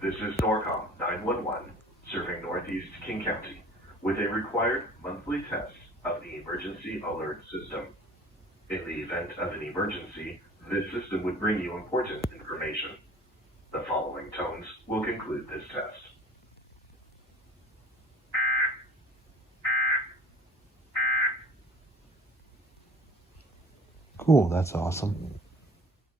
This is NORCOM 911, serving Northeast King County, with a required monthly test of the emergency alert system. In the event of an emergency, this system would bring you important information. The following tones will conclude this test. Cool, that's awesome.